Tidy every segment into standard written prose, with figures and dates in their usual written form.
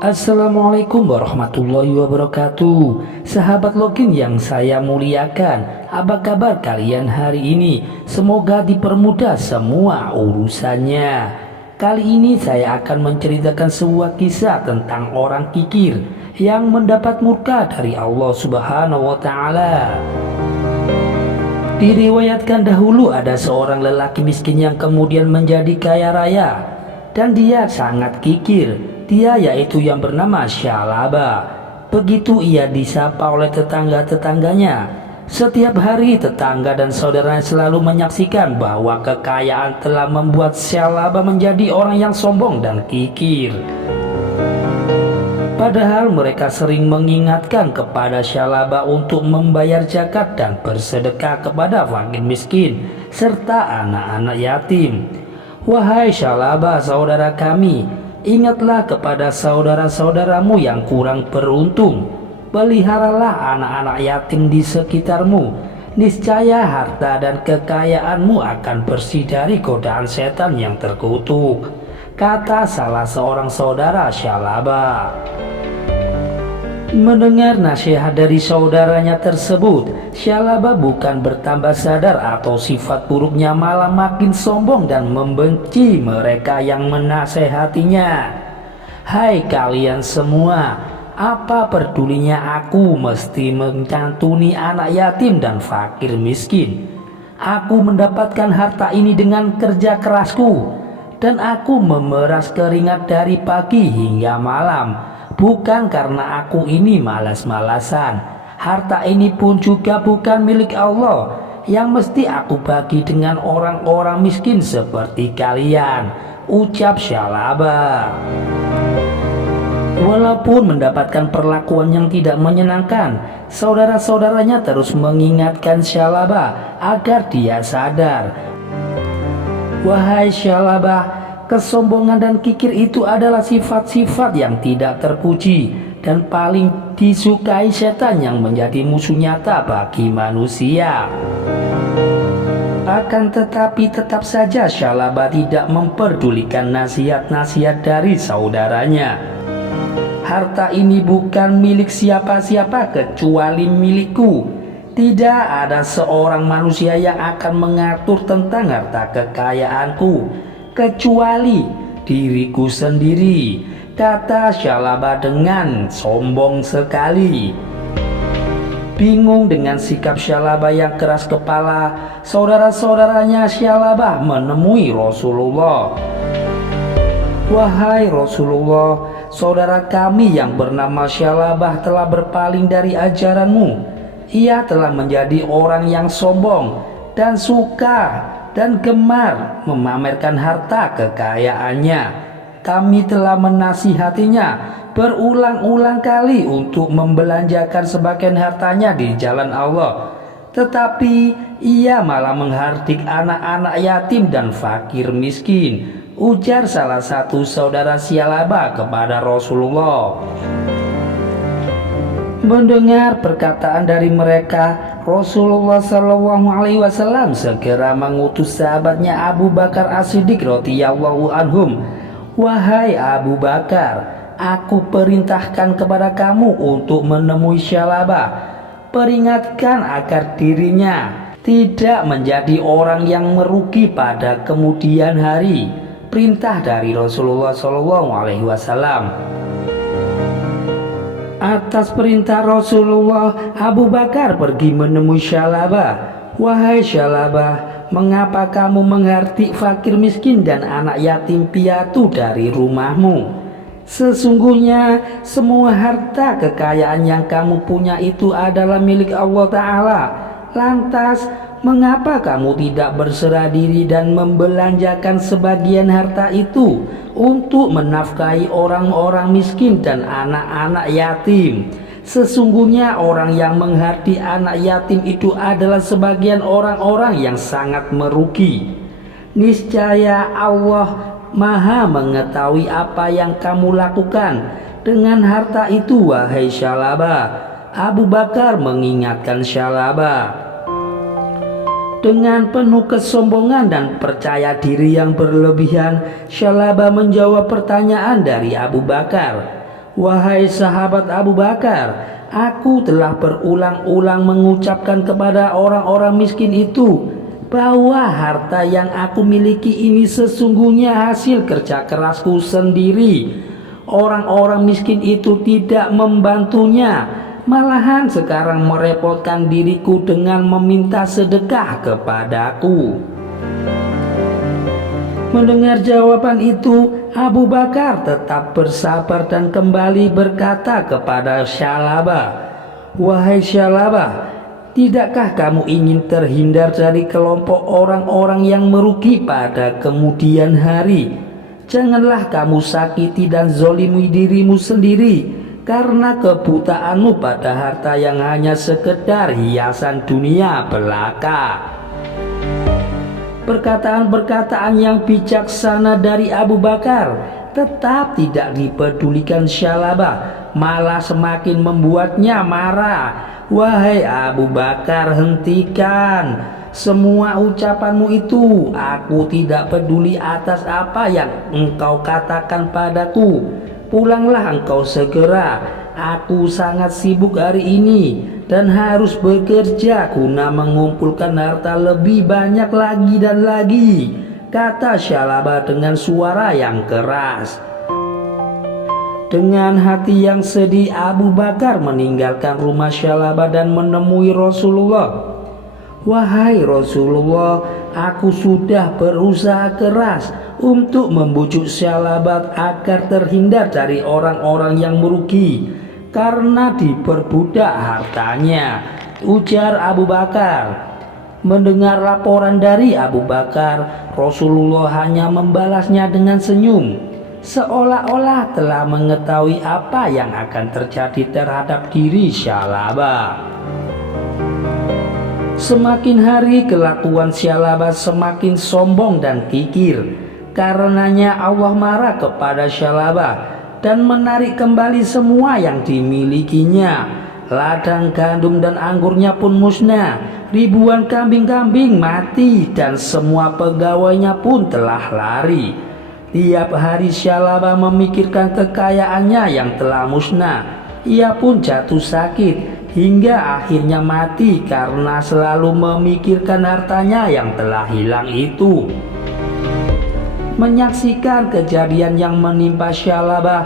Assalamualaikum warahmatullahi wabarakatuh. Sahabat login yang saya muliakan, apa kabar kalian hari ini? Semoga dipermudah semua urusannya. Kali ini saya akan menceritakan sebuah kisah tentang orang kikir yang mendapat murka dari Allah Subhanahu wa Ta'ala. Diriwayatkan dahulu ada seorang lelaki miskin yang kemudian menjadi kaya raya, dan dia sangat kikir. Dia yaitu yang bernama Syalaba. Begitu ia disapa oleh tetangga-tetangganya. Setiap hari tetangga dan saudaranya selalu menyaksikan bahwa kekayaan telah membuat Syalaba menjadi orang yang sombong dan kikir. Padahal mereka sering mengingatkan kepada Syalaba untuk membayar zakat dan bersedekah kepada fakir miskin serta anak-anak yatim. Wahai Syalaba, saudara kami, ingatlah kepada saudara-saudaramu yang kurang beruntung. Peliharalah anak-anak yatim di sekitarmu. Niscaya harta dan kekayaanmu akan bersih dari godaan setan yang terkutuk, kata salah seorang saudara Syalaba. Mendengar nasihat dari saudaranya tersebut, Syalaba bukan bertambah sadar atau sifat buruknya, malah makin sombong dan membenci mereka yang menasehatinya. Hai kalian semua, apa pedulinya aku mesti mencantuni anak yatim dan fakir miskin? Aku mendapatkan harta ini dengan kerja kerasku, dan aku memeras keringat dari pagi hingga malam. Bukan karena aku ini malas-malasan. Harta ini pun juga bukan milik Allah yang mesti aku bagi dengan orang-orang miskin seperti kalian, ucap Syalaba. Walaupun mendapatkan perlakuan yang tidak menyenangkan, saudara-saudaranya terus mengingatkan Syalaba agar dia sadar. Wahai Syalaba, kesombongan dan kikir itu adalah sifat-sifat yang tidak terpuji dan paling disukai setan yang menjadi musuh nyata bagi manusia. Akan tetapi tetap saja Syalaba tidak memperdulikan nasihat-nasihat dari saudaranya. Harta ini bukan milik siapa-siapa kecuali milikku. Tidak ada seorang manusia yang akan mengatur tentang harta kekayaanku kecuali diriku sendiri, kata Syalaba dengan sombong sekali. Bingung dengan sikap Syalaba yang keras kepala, saudara-saudaranya Syalaba menemui Rasulullah. Wahai Rasulullah, saudara kami yang bernama Syalaba telah berpaling dari ajaranmu. Ia telah menjadi orang yang sombong dan suka dan gemar memamerkan harta kekayaannya. Kami telah menasihatinya berulang-ulang kali untuk membelanjakan sebagian hartanya di jalan Allah, tetapi ia malah menghardik anak-anak yatim dan fakir miskin, ujar salah satu saudara Syalaba kepada Rasulullah. Mendengar perkataan dari mereka, Rasulullah SAW segera mengutus sahabatnya Abu Bakar As-Siddiq radhiyallahu anhum. Wahai Abu Bakar, aku perintahkan kepada kamu untuk menemui Syalaba. Peringatkan agar dirinya tidak menjadi orang yang merugi pada kemudian hari. Perintah dari Rasulullah SAW. Atas perintah Rasulullah, Abu Bakar pergi menemui Syalaba. Wahai Syalaba, mengapa kamu menghardik fakir miskin dan anak yatim piatu dari rumahmu? Sesungguhnya semua harta kekayaan yang kamu punya itu adalah milik Allah Ta'ala. Lantas, mengapa kamu tidak berserah diri dan membelanjakan sebagian harta itu untuk menafkahi orang-orang miskin dan anak-anak yatim? Sesungguhnya orang yang menghardik anak yatim itu adalah sebagian orang-orang yang sangat merugi. Niscaya Allah Maha mengetahui apa yang kamu lakukan dengan harta itu, wahai Syalaba. Abu Bakar mengingatkan Syalaba. Dengan penuh kesombongan dan percaya diri yang berlebihan, Syalaba menjawab pertanyaan dari Abu Bakar. Wahai sahabat Abu Bakar, aku telah berulang-ulang mengucapkan kepada orang-orang miskin itu bahwa harta yang aku miliki ini sesungguhnya hasil kerja kerasku sendiri. Orang-orang miskin itu tidak membantunya, malahan sekarang merepotkan diriku dengan meminta sedekah kepadaku. Mendengar jawaban itu, Abu Bakar tetap bersabar dan kembali berkata kepada Syalabah, "Wahai Syalabah, tidakkah kamu ingin terhindar dari kelompok orang-orang yang merugi pada kemudian hari? Janganlah kamu sakiti dan zolimi dirimu sendiri karena kebutaanmu pada harta yang hanya sekedar hiasan dunia belaka." Perkataan-perkataan yang bijaksana dari Abu Bakar tetap tidak dipedulikan Syalabah, malah semakin membuatnya marah. "Wahai Abu Bakar, hentikan semua ucapanmu itu. Aku tidak peduli atas apa yang engkau katakan padaku. Pulanglah engkau segera. Aku sangat sibuk hari ini dan harus bekerja guna mengumpulkan harta lebih banyak lagi dan lagi," kata Syalabah dengan suara yang keras. Dengan hati yang sedih, Abu Bakar meninggalkan rumah Syalabah dan menemui Rasulullah. "Wahai Rasulullah, aku sudah berusaha keras untuk membujuk Syalabah agar terhindar dari orang-orang yang merugi karena diperbudak hartanya," ujar Abu Bakar. Mendengar laporan dari Abu Bakar, Rasulullah hanya membalasnya dengan senyum, seolah-olah telah mengetahui apa yang akan terjadi terhadap diri Syalabah. Semakin hari kelakuan Syalabah semakin sombong dan kikir. Karenanya Allah marah kepada Syalabah dan menarik kembali semua yang dimilikinya. Ladang gandum dan anggurnya pun musnah, ribuan kambing-kambing mati, dan semua pegawainya pun telah lari. Tiap hari Syalabah memikirkan kekayaannya yang telah musnah. Ia pun jatuh sakit hingga akhirnya mati karena selalu memikirkan hartanya yang telah hilang itu. Menyaksikan kejadian yang menimpa Syalabah,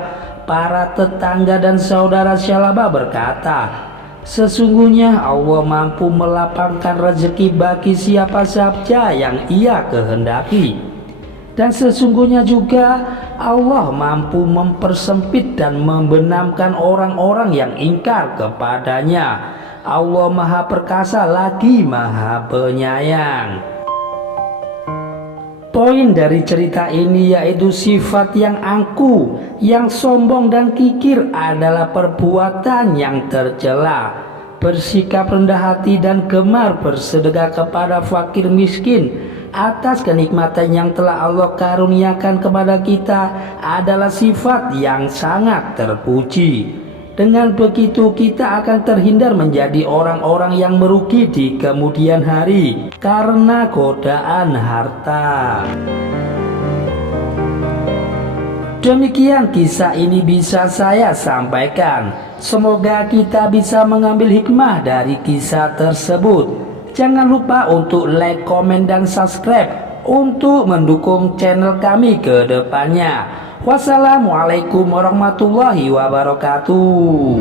para tetangga dan saudara Syalabah berkata, "Sesungguhnya Allah mampu melapangkan rezeki bagi siapa saja yang Ia kehendaki. Dan sesungguhnya juga Allah mampu mempersempit dan membenamkan orang-orang yang ingkar kepadanya. Allah Maha Perkasa lagi Maha Penyayang." Poin dari cerita ini yaitu sifat yang angkuh, yang sombong dan kikir adalah perbuatan yang tercela. Bersikap rendah hati dan gemar bersedekah kepada fakir miskin atas kenikmatan yang telah Allah karuniakan kepada kita adalah sifat yang sangat terpuji. Dengan begitu kita akan terhindar menjadi orang-orang yang merugi di kemudian hari karena godaan harta. Demikian kisah ini bisa saya sampaikan. Semoga kita bisa mengambil hikmah dari kisah tersebut. Jangan lupa untuk like, komen, dan subscribe untuk mendukung channel kami ke depannya. Wassalamualaikum warahmatullahi wabarakatuh.